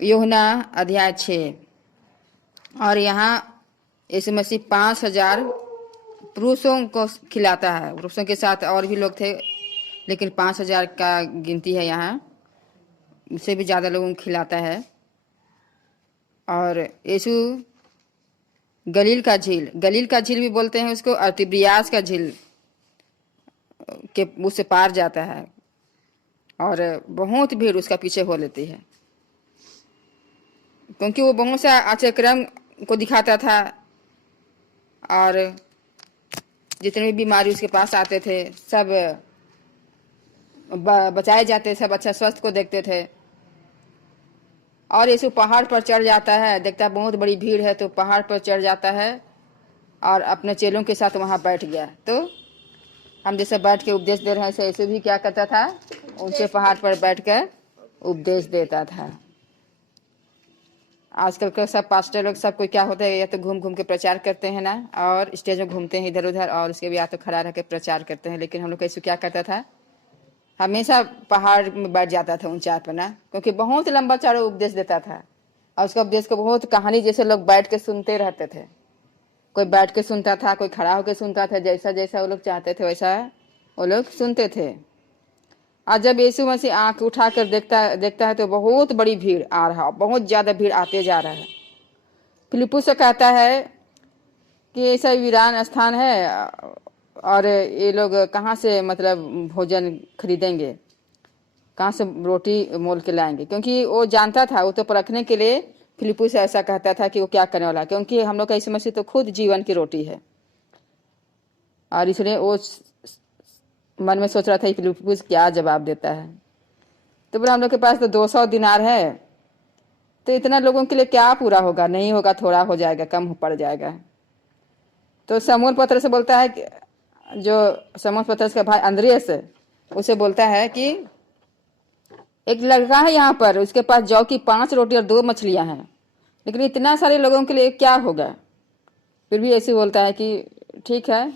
यूहन्ना अध्याय 6। और यहाँ यीशु मसीह 5,000 पुरुषों को खिलाता है। पुरुषों के साथ और भी लोग थे, लेकिन 5,000 का गिनती है यहाँ। उससे भी ज़्यादा लोगों को खिलाता है। और यीशु गलील का झील भी बोलते हैं उसको, और तिब्रियास का झील के उससे पार जाता है, और बहुत भीड़ उसका पीछे हो लेती है, क्योंकि वो बहुत सा आचक्रम को दिखाता था। और जितने भी बीमारी उसके पास आते थे सब बचाए जाते, सब अच्छा स्वस्थ को देखते थे। और यीशु पहाड़ पर चढ़ जाता है, देखता है बहुत बड़ी भीड़ है, तो पहाड़ पर चढ़ जाता है और अपने चेलों के साथ वहाँ बैठ गया। तो हम जैसे बैठ के उपदेश दे रहे हैं, ऐसे यीशु भी क्या करता था, ऊंचे पहाड़ पर बैठ कर उपदेश देता था। आजकल के सब पास्टर लोग सब कोई क्या होता है, या तो घूम घूम के प्रचार करते हैं ना, और स्टेज में घूमते हैं इधर उधर, और उसके भी या तो खड़ा रह के प्रचार करते हैं। लेकिन हम लोग यीशु क्या करता था, हमेशा पहाड़ में बैठ जाता था ऊंचाई पर ना, क्योंकि बहुत लंबा चौड़ा उपदेश देता था। और उसका उपदेश को बहुत कहानी जैसे लोग बैठ के सुनते रहते थे। कोई बैठ के सुनता था, कोई खड़ा होकर सुनता था, जैसा जैसा वो लोग चाहते थे वैसा वो लोग सुनते थे। और जब यीशु मसीह आंख उठाकर देखता है तो बहुत बड़ी भीड़ आ रहा, बहुत ज्यादा भीड़ आते जा रहा है। फिलिप्पुस से कहता है कि ऐसा वीरान स्थान है, और ये लोग कहाँ से मतलब भोजन खरीदेंगे, कहाँ से रोटी मोल के लाएंगे, क्योंकि वो जानता था, वो तो परखने के लिए फिलिप्पुस ऐसा कहता था कि वो क्या करने वाला, क्योंकि हम लोग का यीशु मसीह तो खुद जीवन की रोटी है। और इसलिए वो मन में सोच रहा था कि फिलिप्पुस क्या जवाब देता है। तो बोला हम लोग के पास तो 200 दिनार है, तो इतना लोगों के लिए क्या पूरा होगा, नहीं होगा, थोड़ा हो जाएगा, कम पड़ जाएगा। तो समूल पत्र से बोलता है, जो समूल पत्र का भाई अंद्रियस, उसे बोलता है कि एक लड़का है यहाँ पर, उसके पास जौ की 5 रोटी और 2 मछलियां हैं, लेकिन इतना सारे लोगों के लिए क्या होगा। फिर भी ऐसे बोलता है कि ठीक है।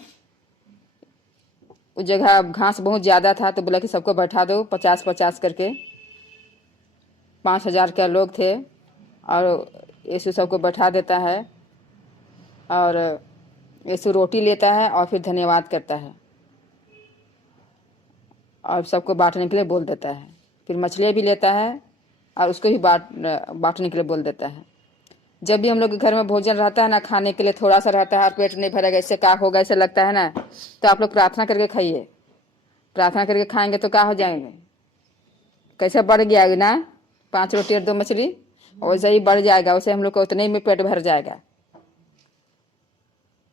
उस जगह घास बहुत ज्यादा था, तो बोला कि सबको बैठा दो 50-50 करके। 5,000 के लोग थे, और यीशु सबको बैठा देता है, और यीशु रोटी लेता है और फिर धन्यवाद करता है, और सबको बांटने के लिए बोल देता है। फिर मछलियाँ भी लेता है और उसको भी बांटने के लिए बोल देता है। जब भी हम लोग के घर में भोजन रहता है ना, खाने के लिए थोड़ा सा रहता है और पेट नहीं भरेगा, इससे क्या होगा, ऐसे लगता है ना, तो आप लोग प्रार्थना करके खाइए। प्रार्थना करके खाएंगे तो क्या हो जाएंगे, कैसे बढ़ गया ना, 5 रोटी और 2 मछली, वैसे ही बढ़ जाएगा, वैसे हम लोग को उतने ही में पेट भर जाएगा।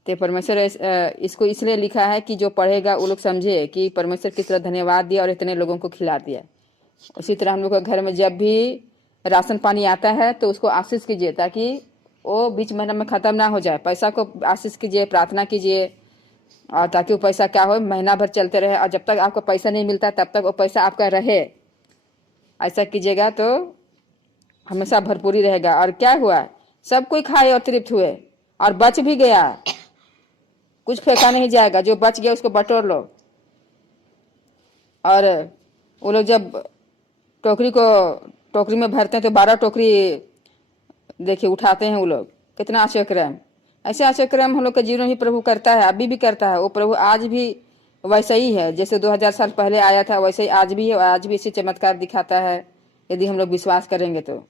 तो परमेश्वर इसको इसलिए लिखा है कि जो पढ़ेगा वो लोग समझे कि परमेश्वर किस तरह धन्यवाद दिया और इतने लोगों को खिला दिया। उसी तरह हम लोग के घर में जब भी राशन पानी आता है तो उसको आशीष कीजिए, ताकि वो बीच महीना में ख़त्म ना हो जाए। पैसा को आशीष कीजिए, प्रार्थना कीजिए, और ताकि वो पैसा क्या हो, महीना भर चलते रहे, और जब तक आपको पैसा नहीं मिलता तब तक वो पैसा आपका रहे। ऐसा कीजिएगा तो हमेशा भरपूरी रहेगा। और क्या हुआ, सब कोई खाए और तृप्त हुए, और बच भी गया, कुछ फेंका नहीं जाएगा, जो बच गया उसको बटोर लो। और वो लोग जब टोकरी में भरते हैं तो 12 टोकरी देखिए उठाते हैं वो लोग। कितना आश्चर्य क्रम, ऐसे आश्चर्य क्रम हम लोग का जीवन ही प्रभु करता है, अभी भी करता है। वो प्रभु आज भी वैसा ही है, जैसे 2000 साल पहले आया था वैसे ही आज भी है, और आज भी इसी चमत्कार दिखाता है, यदि हम लोग विश्वास करेंगे तो।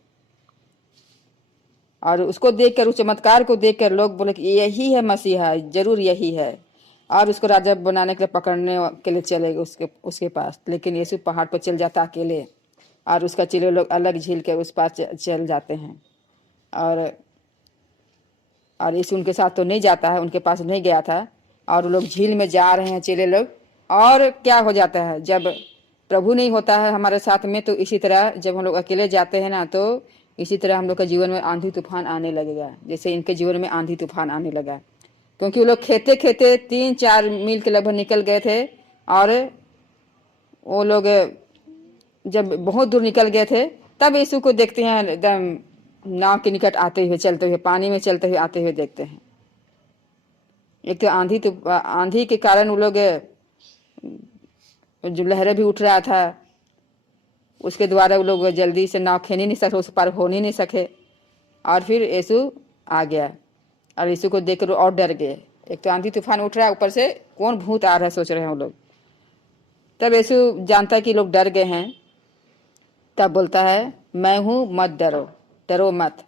और उसको देखकर, उस चमत्कार को देखकर लोग बोले कि यही है मसीहा, जरूर यही है, और उसको राजा बनाने के लिए पकड़ने के लिए चले गए उसके पास। लेकिन यीशु पहाड़ पर चल जाता अकेले, और उसका चेले लोग अलग झील के उस पास चल जाते हैं। और यीशु उनके साथ तो नहीं जाता है, उनके पास नहीं गया था, और वो लोग झील में जा रहे हैं चेले लोग। और क्या हो जाता है, जब प्रभु नहीं होता है हमारे साथ में, तो इसी तरह जब हम लोग अकेले जाते हैं ना, तो इसी तरह हम लोग का जीवन में आंधी तूफान आने लगेगा, जैसे इनके जीवन में आंधी तूफान आने लगा। क्योंकि वो लोग खेते खेते 3-4 मील के लगभग निकल गए थे, और वो लोग जब बहुत दूर निकल गए थे तब यीशु को देखते हैं एकदम नाव के निकट आते हुए, चलते हुए, पानी में चलते हुए आते हुए देखते हैं। एक तो आंधी के कारण वो लोग, जो लहरें भी उठ रहा था, उसके द्वारा वो लोग जल्दी से नाव खेल ही नहीं सके, उस पार हो नहीं सके। और फिर यीशु आ गया और यीशु को देखकर और डर गए। एक तो आंधी तूफान उठ रहा है, ऊपर से कौन भूत आ रहा है सोच रहे हैं वो लोग। तब यीशु जानता है कि लोग डर गए हैं, तब बोलता है मैं हूं, मत डरो, डरो मत।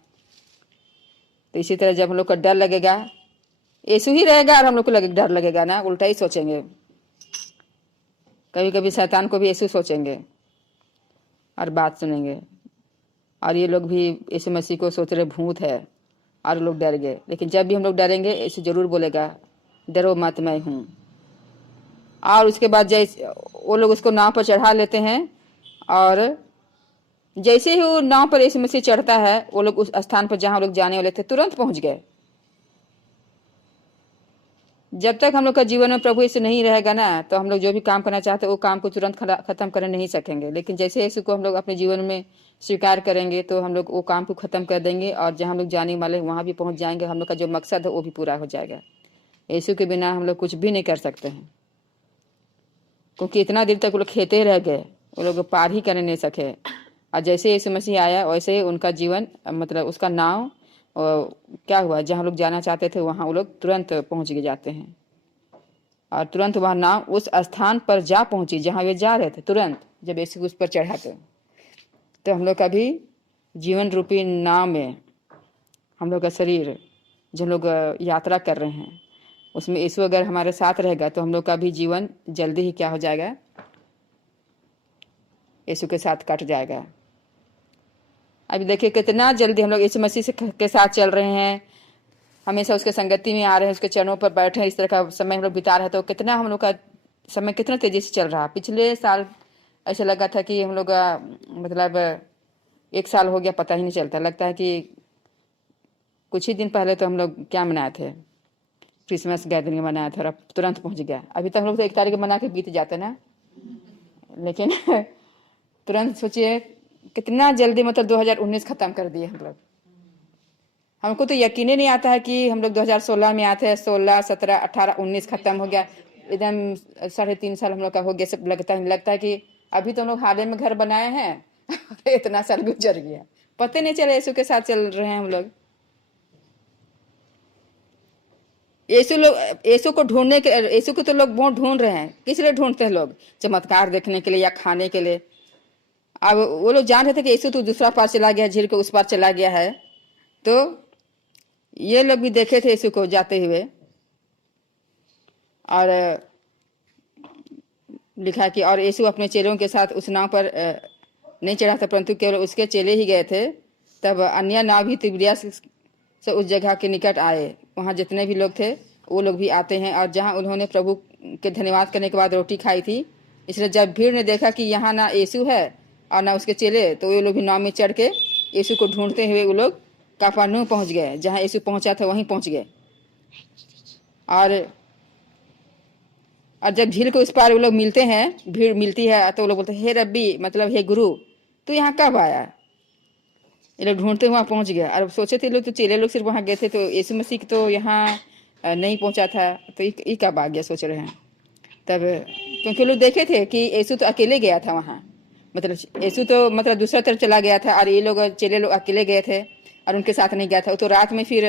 तो इसी तरह जब हम लोग को डर लगेगा, यीशु ही रहेगा और हम लोग को डर लगेगा ना, उल्टा ही सोचेंगे। कभी कभी शैतान को भी यीशु सोचेंगे और बात सुनेंगे। और ये लोग भी यीशु मसीह को सोच रहे भूत है और लोग डर गए। लेकिन जब भी हम लोग डरेंगे, यीशु जरूर बोलेगा डरो मत, मैं हूं। और उसके बाद जैसे वो लोग उसको नाव पर चढ़ा लेते हैं, और जैसे ही वो नाव पर यीशु मसीह चढ़ता है, वो लोग उस स्थान पर जहां लोग जाने वाले थे तुरंत पहुंच गए। जब तक हम लोग का जीवन में प्रभु यीशु नहीं रहेगा ना, तो हम लोग जो भी काम करना चाहते हैं वो काम को तुरंत खत्म कर नहीं सकेंगे। लेकिन जैसे यीशु को हम लोग अपने जीवन में स्वीकार करेंगे, तो हम लोग वो काम को खत्म कर देंगे, और जहां हम लोग जाने वाले वहां भी पहुंच जाएंगे। हम लोग का जो मकसद है वो भी पूरा हो जाएगा। यीशु के बिना हम लोग कुछ भी नहीं कर सकते हैं, क्योंकि इतना देर तक वो लोग खेते रह गए, वो लोग पार ही करने नहीं सके। और जैसे यीशु मसीह आया, वैसे ही उनका जीवन, मतलब उसका नाव क्या हुआ, जहाँ लोग जाना चाहते थे वहाँ वो लोग तुरंत पहुँच के जाते हैं। और तुरंत वह नाव उस स्थान पर जा पहुंची जहाँ वे जा रहे थे। तुरंत जब यीशु उस पर चढ़ा, तो हम लोग का भी जीवन रूपी नाव में हम लोग का शरीर जो लोग यात्रा कर रहे हैं, उसमें यीशु अगर हमारे साथ रहेगा, तो हम लोग का भी जीवन जल्दी ही क्या हो जाएगा, यीशु के साथ कट जाएगा। अभी देखिए कितना जल्दी हम लोग यीशु मसीह के साथ चल रहे हैं, हमेशा उसके संगति में आ रहे हैं, उसके चरणों पर बैठे हैं, इस तरह का समय हम लोग बिता रहे हैं। तो कितना हम लोग का समय कितना तेजी से चल रहा है। पिछले साल ऐसा लगा था कि हम लोग मतलब 1 साल हो गया, पता ही नहीं चलता। लगता है कि कुछ ही दिन पहले तो हम लोग क्या मनाए थे, क्रिसमस गैदरिंग मनाया था, और अब तुरंत पहुंच गया। अभी तक हम लोग तो 1 तारीख मना के बीत जाते ना, लेकिन तुरंत सोचिए कितना जल्दी, मतलब 2019 खत्म कर दिए हम लोग। हमको तो यकीन ही नहीं आता है कि हम लोग 2016 में आते हैं, 16, 17, 18, 19 खत्म हो गया। एकदम 3.5 साल हम लोग का हो गया। सब लगता है कि अभी तो हम लोग हाल ही में घर बनाए हैं इतना साल गुजर गया, पता नहीं चला यीशु के साथ चल रहे हैं हम लोग। यीशु को ढूंढने के, यीशु को तो लोग बहुत ढूंढ रहे हैं। किस लिए ढूंढते हैं लोग? चमत्कार देखने के लिए या खाने के लिए। अब वो लोग जान रहे थे कि यीशु तो दूसरा पार चला गया, झील के उस पार चला गया है। तो ये लोग भी देखे थे यीशु को जाते हुए, और लिखा कि और यीशु अपने चेलों के साथ उस नाव पर नहीं चढ़ा था, परंतु केवल उसके चेले ही गए थे। तब अन्य नाव भी तिबिरियास से उस जगह के निकट आए। वहाँ जितने भी लोग थे वो लोग भी आते हैं, और जहाँ उन्होंने प्रभु के धन्यवाद करने के बाद रोटी खाई थी। इसलिए जब भीड़ ने देखा कि यहाँ ना यीशु है और ना उसके चेले, तो वो लोग भी नाव में चढ़ के यीशु को ढूंढते हुए वो लोग कफरनहूम पहुंच गए। जहाँ यीशु पहुंचा था वहीं पहुंच गए। और जब झील के उस पार वो लोग मिलते हैं, भीड़ मिलती है, तो वो लोग बोलते हैं हे रब्बी, मतलब हे गुरु, तू यहाँ कब आया? ये लोग ढूंढते वहाँ पहुंच गया। और सोचे थे लोग तो चेले लोग सिर्फ वहाँ गए थे, तो यीशु मसीह तो यहाँ नहीं पहुंचा था, तो ये कब आ गया, सोच रहे हैं। तब क्योंकि लोग देखे थे कि यीशु तो अकेले गया था वहाँ, मतलब यीशु तो मतलब दूसरा तरफ चला गया था, और ये लोग चेले लोग अकेले गए थे और उनके साथ नहीं गया था। वो तो रात में फिर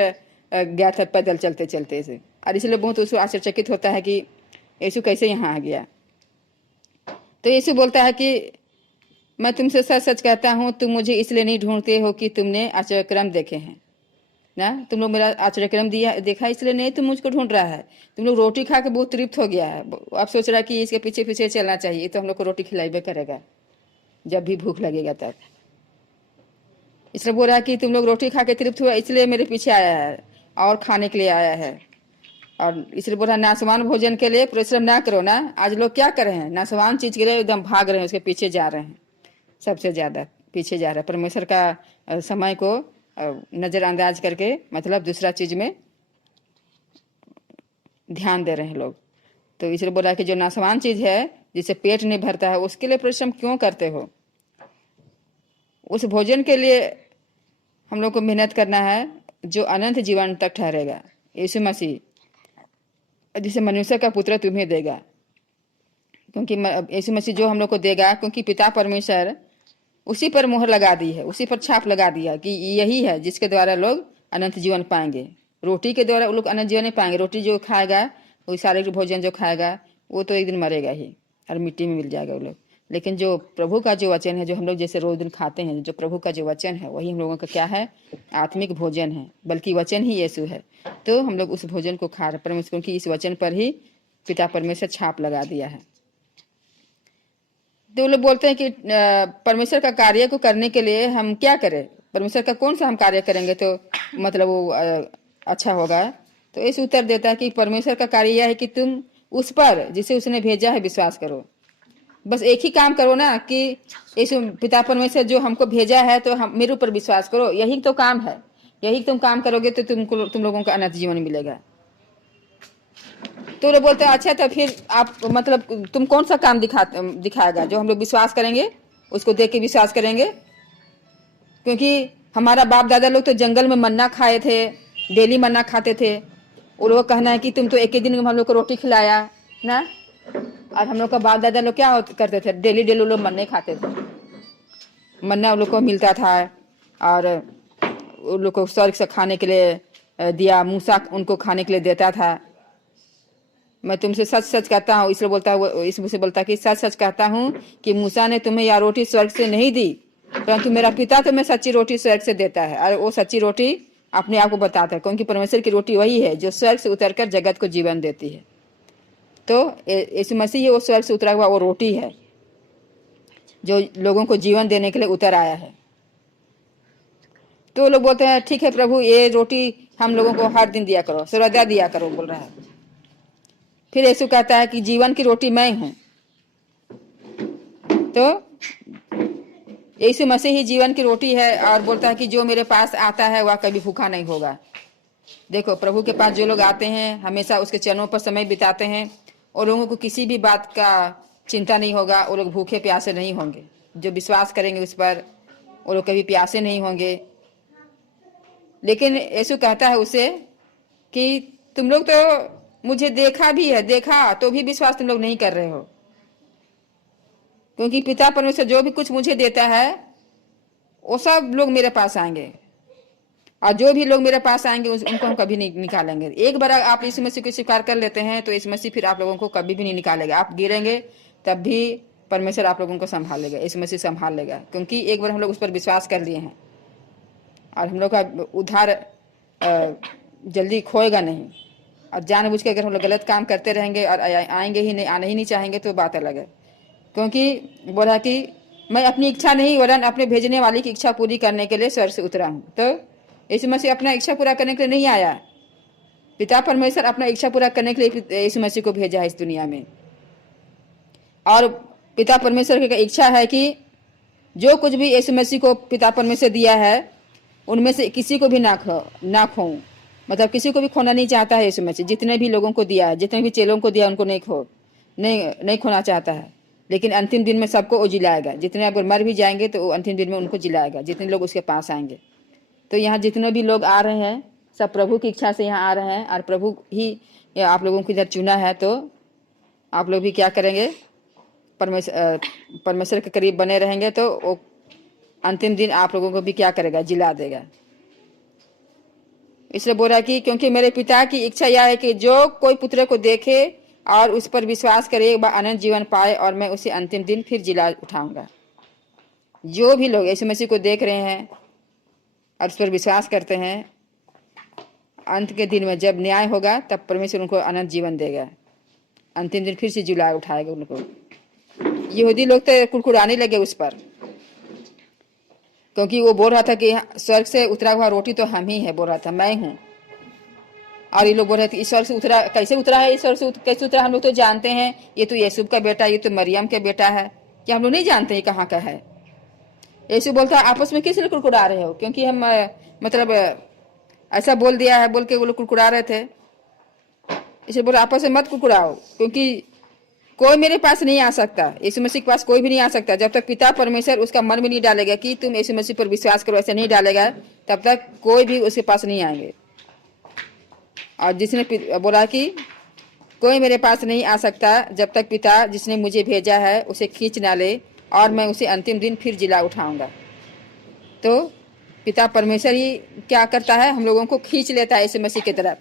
गया था पैदल चलते चलते से। और इसलिए बहुत उसको आश्चर्यचकित होता है कि यीशु कैसे यहाँ आ गया। तो यीशु बोलता है कि मैं तुमसे सच सच कहता हूँ, तुम मुझे इसलिए नहीं ढूंढते हो कि तुमने आश्चर्यक्रम देखे हैं ना। तुम लोग मेरा आश्चर्यक्रम देखा इसलिए नहीं तुम मुझको ढूंढ रहा है। तुम लोग रोटी खा के बहुत तृप्त हो गया है, अब सोच रहा है कि इसके पीछे पीछे चलना चाहिए, तो हम लोग को रोटी खिलाइबे करेगा जब भी भूख लगेगा तब। इसलिए बोल रहा है कि तुम लोग रोटी खा के तृप्त हुआ, इसलिए मेरे पीछे आया है और खाने के लिए आया है। और इसलिए बोल रहा है नासवान भोजन के लिए परिश्रम ना करो ना। आज लोग क्या कर रहे हैं? नासवान चीज के लिए एकदम भाग रहे हैं, उसके पीछे जा रहे हैं, सबसे ज्यादा पीछे जा रहे हैं। परमेश्वर का समय को नजरअंदाज करके, मतलब दूसरा चीज में ध्यान दे रहे हैं लोग। तो इसलिए बोला कि जो नासवान चीज है, जिससे पेट नहीं भरता है, उसके लिए परिश्रम क्यों करते हो? उस भोजन के लिए हम लोग को मेहनत करना है जो अनंत जीवन तक ठहरेगा, यीशु मसीह, जिसे मनुष्य का पुत्र तुम्हें देगा। क्योंकि यीशु मसीह जो हम लोग को देगा, क्योंकि पिता परमेश्वर उसी पर मोहर लगा दी है, उसी पर छाप लगा दिया कि यही है जिसके द्वारा लोग अनंत जीवन पाएंगे। रोटी के द्वारा वो लोग अनंत जीवन नहीं पाएंगे। रोटी जो खाएगा, वो शारीरिक भोजन जो खाएगा, वो तो एक दिन मरेगा ही और मिट्टी में मिल जाएगा वो लोग। लेकिन जो प्रभु का जो वचन है, जो हम लोग जैसे रोज दिन खाते हैं, जो प्रभु का जो वचन है, वही हम लोगों का क्या है? आत्मिक भोजन है, बल्कि वचन ही यीशु है। तो हम लोग उस भोजन को खा रहे परमेश्वर की इस वचन पर ही पिता परमेश्वर छाप लगा दिया है। तो लोग बोलते हैं कि परमेश्वर का कार्य को करने के लिए हम क्या करें? परमेश्वर का कौन सा हम कार्य करेंगे तो मतलब वो अच्छा होगा? तो इस उत्तर देता है कि परमेश्वर का कार्य यह है कि तुम उस पर जिसे उसने भेजा है विश्वास करो। बस एक ही काम करो ना कि इस पिता परमेश्वर जो हमको भेजा है तो हम मेरे ऊपर विश्वास करो, यही तो काम है। यही तुम काम करोगे तो तुम लोगों का अनंत जीवन मिलेगा। तो लोग बोलते हैं अच्छा तो फिर आप मतलब तुम कौन सा काम दिखाएगा? जो हम लोग विश्वास करेंगे, उसको देख के विश्वास करेंगे। क्योंकि हमारा बाप दादा लोग तो जंगल में मन्ना खाए थे, डेली मन्ना खाते थे। वो लोग कहना है कि तुम तो एक ही दिन में हम लोग को रोटी खिलाया ना। और हम लोग का बाप दादा लोग क्या करते थे? डेली डेली लोग मन्ने खाते थे, मन्ना उन लोग को मिलता था और उन लोग को स्वर्ग से खाने के लिए दिया। मूसा उनको खाने के लिए देता था। मैं तुमसे सच सच कहता हूँ, इसलिए बोलता कि सच सच कहता हूँ कि मूसा ने तुम्हें यह रोटी स्वर्ग से नहीं दी, परंतु मेरा पिता तुम्हें सच्ची रोटी स्वर्ग से देता है। और वो सच्ची रोटी अपने आप को बताता है, क्योंकि परमेश्वर की रोटी वही है जो स्वर्ग से उतरकर जगत को जीवन देती है। तो यीशु मसीह वो स्वर्ग से उतरा हुआ वो रोटी है जो लोगों को जीवन देने के लिए उतर आया है। तो लोग बोलते हैं ठीक है प्रभु, ये रोटी हम लोगों को हर दिन दिया करो, सर्वदा दिया करो, बोल रहा है। फिर यीशु कहता है कि जीवन की रोटी मैं हूं। तो यीशु मसीह ही जीवन की रोटी है और बोलता है कि जो मेरे पास आता है वह कभी भूखा नहीं होगा। देखो, प्रभु के पास जो लोग आते हैं हमेशा उसके चरणों पर समय बिताते हैं और लोगों को किसी भी बात का चिंता नहीं होगा। वो लोग भूखे प्यासे नहीं होंगे। जो विश्वास करेंगे उस पर, वो लोग कभी प्यासे नहीं होंगे। लेकिन यीशु कहता है उसे कि तुम लोग तो मुझे देखा भी है, देखा तो भी विश्वास तुम लोग नहीं कर रहे हो। क्योंकि पिता परमेश्वर जो भी कुछ मुझे देता है वो सब लोग मेरे पास आएंगे, और जो भी लोग मेरे पास आएंगे उनको हम कभी नहीं निकालेंगे। एक बार आप यीशु मसीह को स्वीकार कर लेते हैं तो यीशु मसीह फिर आप लोगों को कभी भी नहीं निकालेगा। आप गिरेंगे तब भी परमेश्वर आप लोगों को संभाल लेगा, यीशु मसीह संभाल लेगा। क्योंकि एक बार हम लोग उस पर विश्वास कर लिए हैं और हम लोग का उद्धार जल्दी खोएगा नहीं। और जानबूझ के अगर हम लोग गलत काम करते रहेंगे और आएंगे ही नहीं, आना ही नहीं चाहेंगे तो बात अलग है। क्योंकि बोला कि मैं अपनी इच्छा नहीं वरन अपने भेजने वाली की इच्छा पूरी करने के लिए स्वर्ग से उतरा हूँ। तो यीशु मसीह अपना इच्छा पूरा करने के लिए नहीं आया। पिता परमेश्वर अपना इच्छा पूरा करने के लिए यीशु मसीह को भेजा है इस दुनिया में। और पिता परमेश्वर की इच्छा है कि जो कुछ भी यीशु मसीह को पिता परमेश्वर दिया है उनमें से किसी को भी ना खोऊं। मतलब किसी को भी खोना नहीं चाहता है यीशु मसीह। जितने भी लोगों को दिया है, जितने भी चेलों को दिया, उनको नहीं खोना चाहता है। लेकिन अंतिम दिन में सबको वो जिलाएगा। जितने अगर मर भी जाएंगे तो अंतिम दिन में उनको जिलाएगा, जितने लोग उसके पास आएंगे। तो यहाँ जितने भी लोग आ रहे हैं सब प्रभु की इच्छा से यहाँ आ रहे हैं और प्रभु ही आप लोगों को इधर चुना है। तो आप लोग भी क्या करेंगे? परमेश्वर के करीब बने रहेंगे तो वो अंतिम दिन आप लोगों को भी क्या करेगा? जिला देगा। इसलिए बोला कि क्योंकि मेरे पिता की इच्छा यह है कि जो कोई पुत्र को देखे और उस पर विश्वास करे वह अनंत जीवन पाए, और मैं उसे अंतिम दिन फिर जिला उठाऊंगा। जो भी लोग यीशु मसीह को देख रहे हैं और उस पर विश्वास करते हैं, अंत के दिन में जब न्याय होगा तब परमेश्वर उनको अनंत जीवन देगा। अंतिम दिन फिर से जिला उठाएगा उनको। यहूदी लोग तो कुड़कुड़ाने लगे उस पर, क्योंकि वो बोल रहा था कि स्वर्ग से उतरा हुआ रोटी तो हम ही है, बोल रहा था मैं हूँ। और ये लोग बोल रहे थे ईश्वर से उतरा, कैसे उतरा है? ईश्वर से कैसे उतरा? हम लोग तो जानते हैं ये तो यूसुफ का बेटा, ये तो मरियम का बेटा है। क्या हम लोग नहीं जानते ये कहाँ का है? यीशु बोलता है आपस में किस लिए कुड़कुड़ा रहे हो? क्योंकि हम मतलब ऐसा बोल दिया है, बोल के वो लोग कुड़कुड़ा रहे थे। इसलिए बोला आपस में मत कुड़कुड़ाओ, क्योंकि कोई मेरे पास नहीं आ सकता, यीशु मसीह के पास कोई भी नहीं आ सकता जब तक पिता परमेश्वर उसका मन में नहीं डालेगा कि तुम यीशु मसीह पर विश्वास करो, ऐसा नहीं डालेगा तब तक कोई भी उसके पास नहीं आएंगे। और जिसने बोला कि कोई मेरे पास नहीं आ सकता जब तक पिता जिसने मुझे भेजा है उसे खींच ना ले, और मैं उसे अंतिम दिन फिर जिला उठाऊंगा। तो पिता परमेश्वर ही क्या करता है, हम लोगों को खींच लेता है यीशु मसीह की तरफ,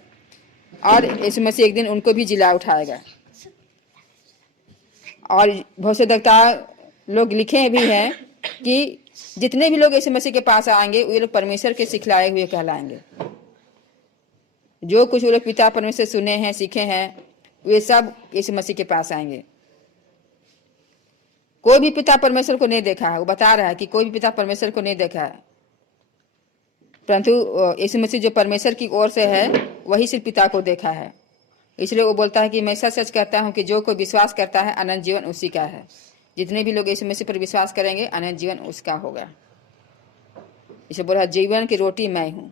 और यीशु मसीह एक दिन उनको भी जिला उठाएगा। और भविष्यद्वक्ता लोग लिखे भी हैं कि जितने भी लोग यीशु मसीह के पास आएंगे वे लोग परमेश्वर के सिखलाए हुए कहलाएंगे। जो कुछ वो लोग पिता परमेश्वर सुने हैं, सीखे हैं, वे सब यीशु मसीह के पास आएंगे। कोई भी पिता परमेश्वर को नहीं देखा है, वो बता रहा है कि कोई भी पिता परमेश्वर को नहीं देखा है, परंतु यीशु मसीह जो परमेश्वर की ओर से है वही सिर्फ पिता को देखा है। इसलिए वो बोलता है कि मैं सच सच कहता हूँ कि जो कोई विश्वास करता है अनंत जीवन उसी का है। जितने भी लोग यीशु मसीह पर विश्वास करेंगे अनंत जीवन उसका होगा। इसे बोला जीवन की रोटी मैं हूँ।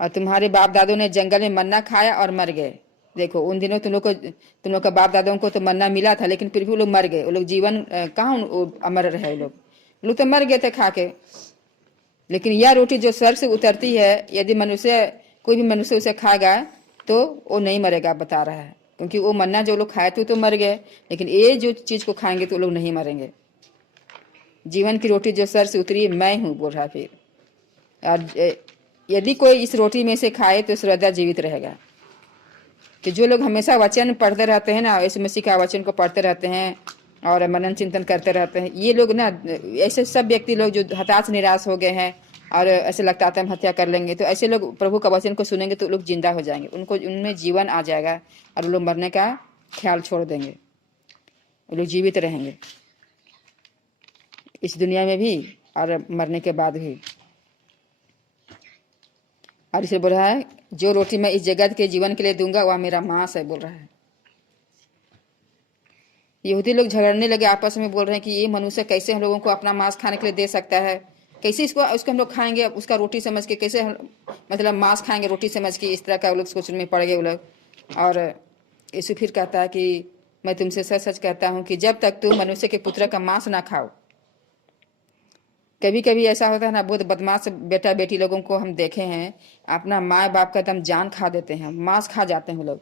और तुम्हारे बाप दादों ने जंगल में मन्ना खाया और मर गए। देखो उन दिनों तुम लोग का बाप दादों को तो मन्ना मिला था, लेकिन फिर भी वो लोग मर गए। वो लोग जीवन कहाँ अमर रहे, वो लोग तो मर गए थे खा के। लेकिन यह रोटी जो स्वर्ग से उतरती है, यदि कोई भी मनुष्य उसे खाएगा तो वो नहीं मरेगा, बता रहा है। क्योंकि वो मन्ना जो लोग खाए थे तो मर गए, लेकिन ये जो चीज को खाएंगे तो लोग नहीं मरेंगे। जीवन की रोटी जो स्वर्ग से उतरी मैं हूँ बोल रहा। फिर और यदि कोई इस रोटी में से खाए तो सदा जीवित रहेगा। कि जो लोग हमेशा वचन पढ़ते रहते हैं ना, यीशु मसीह का वचन को पढ़ते रहते हैं और मनन चिंतन करते रहते हैं, ये लोग ना, ऐसे सब व्यक्ति लोग जो हताश निराश हो गए हैं और ऐसे लगता है हम हत्या कर लेंगे, तो ऐसे लोग प्रभु का वचन को सुनेंगे तो लोग जिंदा हो जाएंगे, उनको उनमें जीवन आ जाएगा और लोग मरने का ख्याल छोड़ देंगे, वो लोग जीवित रहेंगे इस दुनिया में भी और मरने के बाद भी। और इसे बोल रहा है जो रोटी मैं इस जगत के जीवन के लिए दूंगा वह मेरा मांस है, बोल रहा है। यहूदी लोग झगड़ने लगे आपस में, बोल रहे हैं कि ये मनुष्य कैसे हम लोगों को अपना मांस खाने के लिए दे सकता है, कैसे उसको हम लोग खाएंगे, उसका रोटी समझ के कैसे मतलब मांस खाएंगे रोटी समझ के। इस तरह का वो लोग सोचने में पड़ गए वो लोग। और यीशु फिर कहता है कि मैं तुमसे सच सच कहता हूँ कि जब तक तुम मनुष्य के पुत्र का मांस ना खाओ। कभी कभी ऐसा होता है ना, बहुत बदमाश बेटा बेटी लोगों को हम देखे हैं, अपना माँ बाप का एकदम जान खा देते हैं, मांस खा जाते हैं वो लोग।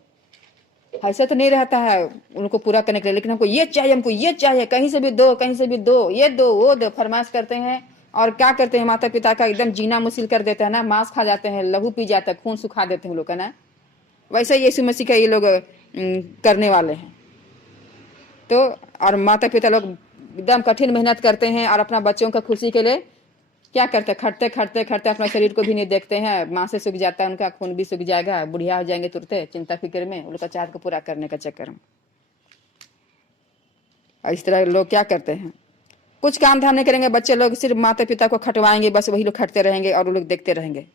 ऐसा तो नहीं रहता है उनको पूरा करने के लिए, लेकिन हमको ये चाहिए, कहीं से भी दो, कहीं से भी दो, ये दो वो दो, फरमाइश करते हैं। और क्या करते हैं, माता पिता का एकदम जीना मुश्किल कर देते हैं ना, मांस खा जाते हैं, लहू पी जाता है, खून सुखा देते हैं लोग का ना। वैसे यीशु मसीह का ये लोग करने वाले हैं। तो और माता पिता लोग एकदम कठिन मेहनत करते हैं और अपना बच्चों का खुशी के लिए क्या करते हैं, खटते खटते खटते अपना शरीर को भी नहीं देखते हैं। माँ से सूख जाता है, उनका खून भी सूख जाएगा, बुढ़िया हो जाएंगे तुरंत चिंता फिक्र में, उनका चाहत को पूरा करने का चक्कर में। और इस तरह लोग क्या करते हैं, कुछ काम धाम नहीं करेंगे, बच्चे लोग सिर्फ माता पिता को खटवाएंगे, बस वही लोग खटते रहेंगे और वो लोग देखते रहेंगे।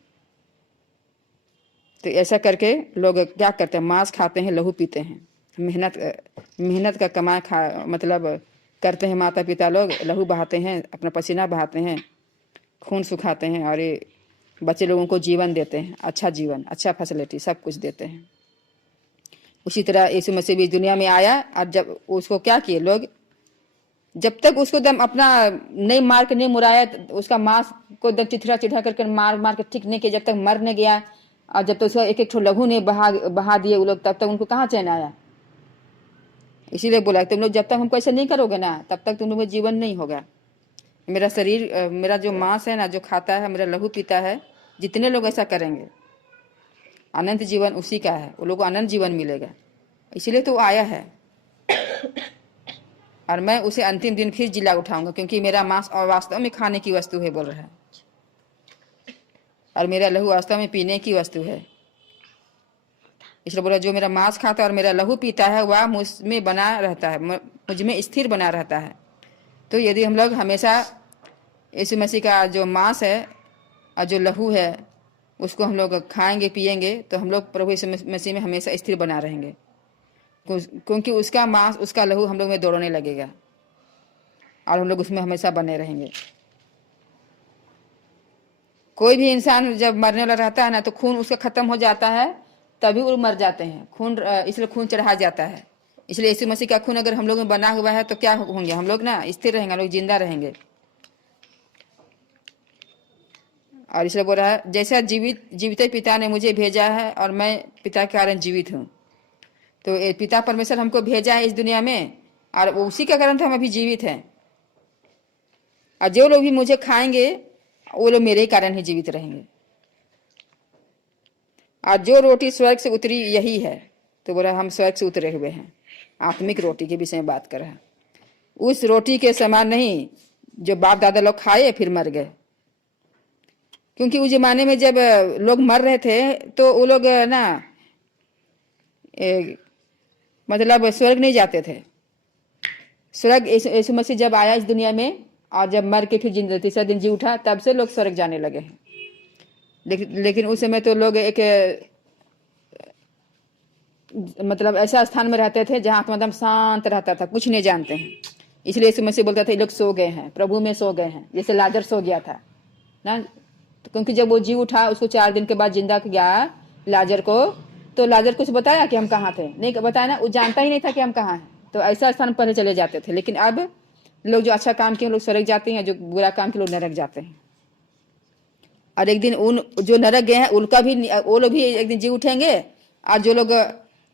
तो ऐसा करके लोग क्या करते हैं, मांस खाते हैं, लहू पीते हैं, मेहनत का कमाई मतलब करते हैं। माता पिता लोग लहू बहाते हैं, अपना पसीना बहाते हैं, खून सुखाते हैं और ये बच्चे लोगों को जीवन देते हैं, अच्छा जीवन, अच्छा फैसिलिटी सब कुछ देते हैं। उसी तरह यीशु मसीह भी दुनिया में आया और जब उसको क्या किए लोग, जब तक उसको दम अपना नहीं मार के नहीं मुराया, उसका मांस को दम चिथड़ा चिढ़ा करके मार के ठीक नहीं किया, जब तक मर नहीं गया और जब तक उसका एक एक लहू नहीं बहा दिए वो लोग, तब तक उनको कहाँ चैन आया। इसीलिए बोला तुम लोग जब तक हमको ऐसा नहीं करोगे ना, तब तक तुम लोग में जीवन नहीं होगा। मेरा शरीर, मेरा जो मांस है ना, जो खाता है, मेरा लहू पीता है, जितने लोग ऐसा करेंगे अनंत जीवन उसी का है, वो लोगों को अनंत जीवन मिलेगा। इसीलिए तो वो आया है। और मैं उसे अंतिम दिन फिर जिला उठाऊंगा, क्योंकि मेरा मांस और वास्तव में खाने की वस्तु है, बोल रहा है, और मेरा लहू वास्तव में पीने की वस्तु है। इसलिए बोला जो मेरा मांस खाता है और मेरा लहू पीता है वह मुझ में बना रहता है, मुझ में स्थिर बना रहता है। तो यदि हम लोग हमेशा यीशु मसीह का जो मांस है और जो लहू है उसको हम लोग खाएंगे पिएंगे, तो हम लोग प्रभु यीशु मसीह में हमेशा स्थिर बना रहेंगे, क्योंकि उसका मांस उसका लहू हम लोग में दौड़ने लगेगा और हम लोग उसमें हमेशा बने रहेंगे। कोई भी इंसान जब मरने वाला रहता है ना, तो खून उसका खत्म हो जाता है, तभी वो मर जाते हैं। खून इसलिए खून चढ़ा जाता है। इसलिए यीशु मसीह का खून अगर हम लोग में बना हुआ है तो क्या होंगे, हम लोग ना स्थिर रहेंगे, हम लोग जिंदा रहेंगे। और इसलिए बोल रहा है जैसा जीवित पिता ने मुझे भेजा है और मैं पिता के कारण जीवित हूँ। तो पिता परमेश्वर हमको भेजा है इस दुनिया में और उसी के कारण तो हम अभी जीवित हैं। और जो लोग भी मुझे खाएंगे वो लोग मेरे ही कारण ही जीवित रहेंगे। और जो रोटी स्वर्ग से उतरी यही है। तो बोला हम स्वर्ग से उतरे हुए हैं, आत्मिक रोटी के विषय में बात कर रहा है। उस रोटी के समान नहीं जो बाप दादा लोग खाए फिर मर गए। क्योंकि उस जमाने में जब लोग मर रहे थे तो वो लोग ना मतलब स्वर्ग नहीं जाते थे। स्वर्ग यीशु मसीह जब आया इस दुनिया में और जब मर के फिर तीसरा दिन जी उठा, तब से लोग स्वर्ग जाने लगे हैं। लेकिन उस समय तो लोग एक मतलब ऐसा स्थान में रहते थे जहाँ आत्मा एकदम शांत रहता था, कुछ नहीं जानते हैं। इसलिए यीशु मसीह बोलता था ये लोग सो गए हैं, प्रभु में सो गए हैं, जैसे लाजर सो गया था ना। तो क्योंकि जब वो जी उठा उसको 4 दिन के बाद जिंदा किया लाजर को, तो लाजर कुछ बताया कि हम कहाँ थे? नहीं बताया ना, वो जानता ही नहीं था कि हम कहाँ हैं। तो ऐसा स्थान पहले चले जाते थे। लेकिन अब लोग जो अच्छा काम किए लोग स्वर्ग जाते हैं, जो बुरा काम किए लोग नरक जाते हैं। और एक दिन उन जो नरक गए हैं उनका भी वो लोग भी एक दिन जी उठेंगे। और जो लोग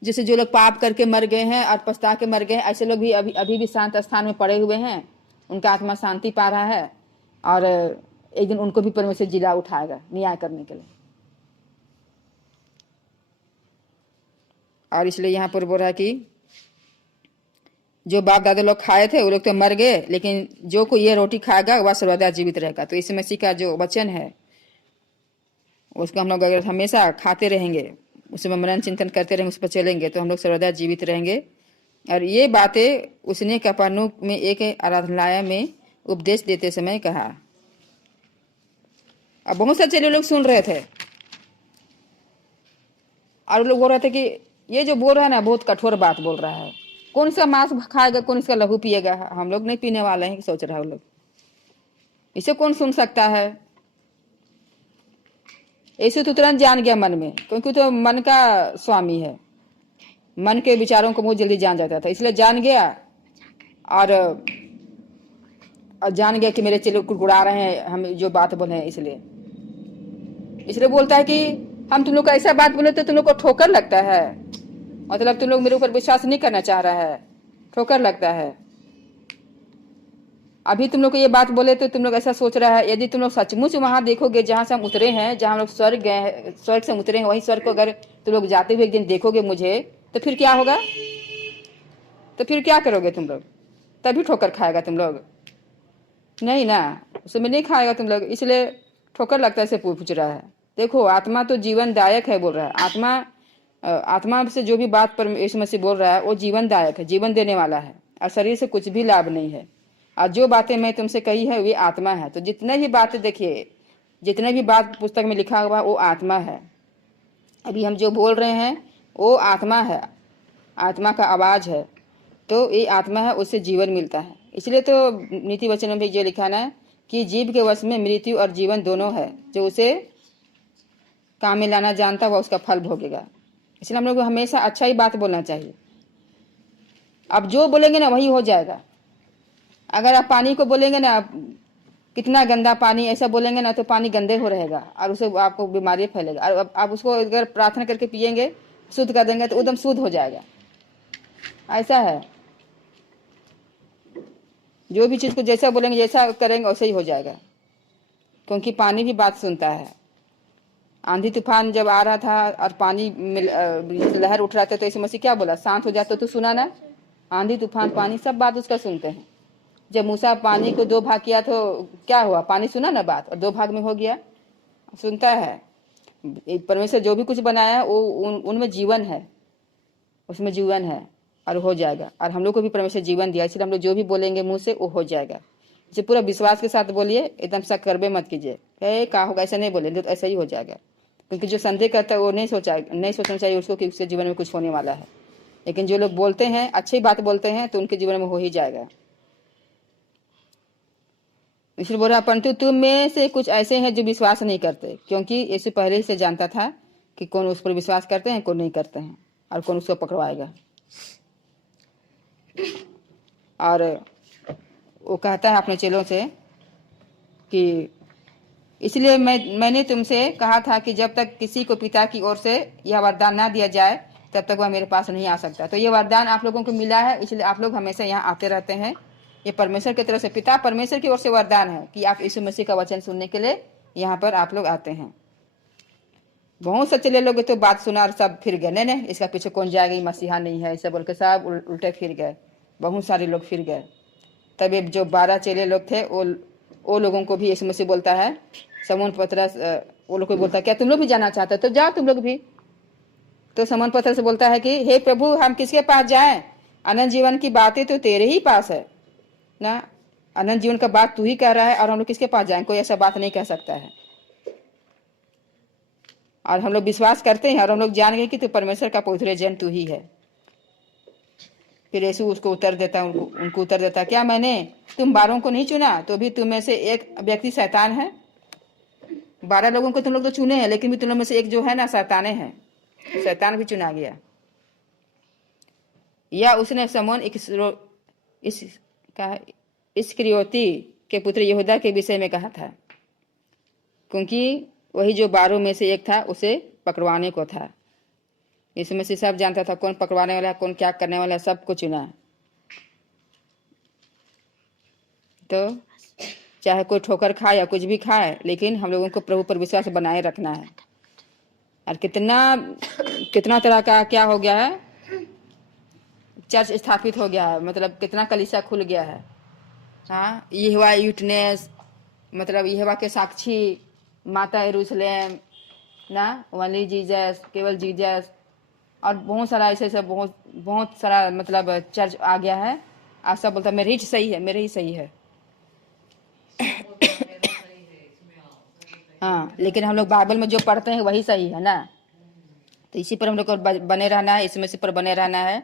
जैसे जो लोग पाप करके मर गए हैं और पछता के मर गए हैं, ऐसे लोग भी अभी भी शांत स्थान में पड़े हुए हैं, उनका आत्मा शांति पा रहा है। और एक दिन उनको भी परमेश्वर जिला उठाएगा न्याय करने के लिए। और इसलिए यहाँ पर बोल रहा है कि जो बाप दादा लोग खाए थे वो लोग तो मर गए, लेकिन जो कोई ये रोटी खाएगा वह सर्वदा जीवित रहेगा। तो यीशु मसीह का जो वचन है उसको हम लोग अगर हमेशा खाते रहेंगे, उसमें मनन चिंतन करते रहेंगे, उस पर चलेंगे, तो हम लोग सर्वदा जीवित रहेंगे। और ये बातें उसने कफरनहूम में एक आराधनालय में उपदेश देते समय कहा। अब बहुत सारे चेले लोग सुन रहे थे और लोग बोल रहे थे कि ये जो बोल रहा है ना बहुत कठोर बात बोल रहा है, कौन सा मांस खाएगा, कौन इसका लहू पिएगा? हम लोग नहीं पीने वाले हैं, सोच रहा है वो लोग। इसे कौन सुन सकता है? ऐसे तो तुरंत जान गया मन में, क्योंकि तो मन का स्वामी है, मन के विचारों को बहुत जल्दी जान जाता था। इसलिए जान गया और जान गया कि मेरे चेले कुड़कुड़ा रहे हैं हम जो बात बोले हैं। इसलिए बोलता है कि हम तुम लोग को ऐसा बात बोले तो तुम लोग को ठोकर लगता है, मतलब तुम लोग मेरे ऊपर विश्वास नहीं करना चाह रहा है, ठोकर लगता है। अभी तुम लोग को ये बात बोले तो तुम लोग ऐसा सोच रहा है। यदि तुम लोग सचमुच वहां देखोगे जहां से हम उतरे हैं, जहां हम लोग स्वर्ग गए, स्वर्ग से उतरे हैं, वही स्वर्ग को अगर तुम लोग जाते हुए एक दिन देखोगे मुझे, तो फिर क्या होगा? तो फिर क्या करोगे तुम लोग? तभी ठोकर खाएगा तुम लोग? नहीं ना, उसमें नहीं खाएगा तुम लोग। इसलिए ठोकर लगता है, से पूछ रहा है। देखो आत्मा तो जीवनदायक है बोल रहा है। आत्मा से जो भी बात पर यीशु मसीह बोल रहा है वो जीवनदायक है, जीवन देने वाला है, और शरीर से कुछ भी लाभ नहीं है। और जो बातें मैं तुमसे कही है वे आत्मा है। तो जितने भी बातें देखिए, जितने भी बात पुस्तक में लिखा हुआ वो आत्मा है। अभी हम जो बोल रहे हैं वो आत्मा है, आत्मा का आवाज है। तो ये आत्मा है, उससे जीवन मिलता है। इसलिए तो नीति वचन में भी ये लिखा है कि जीव के वश में मृत्यु और जीवन दोनों है, जो उसे काम में लाना जानता वह उसका फल भोगेगा। इसलिए हम लोग को हमेशा अच्छा ही बात बोलना चाहिए। अब जो बोलेंगे ना वही हो जाएगा। अगर आप पानी को बोलेंगे ना कितना गंदा पानी, ऐसा बोलेंगे ना तो पानी गंदे हो रहेगा और उसे आपको बीमारी फैलेगा। और आप उसको अगर प्रार्थना करके पियेंगे, शुद्ध कर देंगे तो एकदम शुद्ध हो जाएगा। ऐसा है, जो भी चीज को जैसा बोलेंगे जैसा करेंगे वैसे ही हो जाएगा। क्योंकि पानी भी बात सुनता है। आंधी तूफान जब आ रहा था और पानी लहर उठ रहा था तो यीशु मसीह क्या बोला? शांत हो जाता। तो सुना ना, आंधी तूफान पानी सब बात उसका सुनते हैं। जब मूसा पानी को 2 भाग किया तो क्या हुआ? पानी सुना ना बात और 2 भाग में हो गया। सुनता है। परमेश्वर जो भी कुछ बनाया है वो उनमें जीवन है, उसमें जीवन है और हो जाएगा। और हम लोग को भी परमेश्वर जीवन दिया, इसलिए हम लोग जो भी बोलेंगे मुंह से वो हो जाएगा। इसे पूरा विश्वास के साथ बोलिए, एकदम शक करबे मत कीजिए क्या होगा, ऐसा नहीं बोलेंगे तो ऐसा ही हो जाएगा। क्योंकि जो संदेह करता है वो नहीं सोचना चाहिए उसको कि उसके जीवन में कुछ होने वाला है। लेकिन जो लोग बोलते हैं, अच्छी बात बोलते हैं, तो उनके जीवन में हो ही जाएगा। इसलिए बोल रहा, परंतु तुम में से कुछ ऐसे हैं जो विश्वास नहीं करते। क्योंकि यीशु पहले ही से जानता था कि कौन उस पर विश्वास करते हैं, कौन नहीं करते हैं, और कौन उसको पकड़वाएगा। और वो कहता है अपने चेलों से कि इसलिए मैंने तुमसे कहा था कि जब तक किसी को पिता की ओर से यह वरदान ना दिया जाए तब तक वह मेरे पास नहीं आ सकता। तो ये वरदान आप लोगों को मिला है, इसलिए आप लोग हमेशा यहाँ आते रहते हैं। ये परमेश्वर की तरफ से, पिता परमेश्वर की ओर से वरदान है कि आप यीशु मसीह का वचन सुनने के लिए यहाँ पर आप लोग आते हैं। बहुत से चले लोग तो बात सुना और सब फिर गए, नहीं इसका पीछे कौन जाएगा, ये मसीहा नहीं है, ऐसे बोल के सब उल्टे फिर गए, बहुत सारे लोग फिर गए। तब ये जो 12 चेले लोग थे वो लोगों को भी यीशु मसीह बोलता है, शमौन पतरस वो लोग को बोलता है क्या तुम लोग भी जाना चाहते हो तो जाओ तुम लोग भी। तो शमौन पतरस बोलता है कि हे प्रभु हम किसके पास जाएं, अनंत जीवन की बातें तो तेरे ही पास है ना, अनंत जीवन का बात तू ही कह रहा है और हम लोग किसके पास जाएं, कोई ऐसा बात नहीं कह सकता है। और हम लोग विश्वास करते हैं और हम लोग जान गए कि तू परमेश्वर का पवित्र जन तू ही है। फिर यीशु उसको उत्तर देता, उनको उत्तर देता, क्या मैंने तुम 12 को नहीं चुना तो भी तुम में से एक व्यक्ति शैतान है। 12 लोगों को तुम लोग तो चुने हैं, लेकिन भी तुम लोग में से एक जो है ना शैताने है, शैतान भी चुना गया। या उसने समौन इस्करियोती के पुत्र यहूदा के विषय में कहा था, क्योंकि वही जो 12 में से एक था उसे पकड़वाने को था। यीशु मसीह सब जानता था कौन पकड़वाने वाला है, कौन क्या करने वाला है, सबको चुना। तो चाहे कोई ठोकर खाए या कुछ भी खाए, लेकिन हम लोगों को प्रभु पर विश्वास बनाए रखना है। और कितना तरह का क्या हो गया है, चर्च स्थापित हो गया है, मतलब कितना कलीसिया खुल गया है। हाँ, यहोवा विटनेस, मतलब यहोवा के साक्षी, माता यरूशलेम ना, ओनली जीसस, केवल जीसस, और बहुत सारा ऐसे बहुत सारा मतलब चर्च आ गया है। आज सब बोलता है मेरे ही सही है, मेरे ही सही है। हाँ, लेकिन हम लोग बाइबल में जो पढ़ते हैं वही सही है ना। तो इसी पर हम लोग को बने रहना है, इस मसीह पर बने रहना है।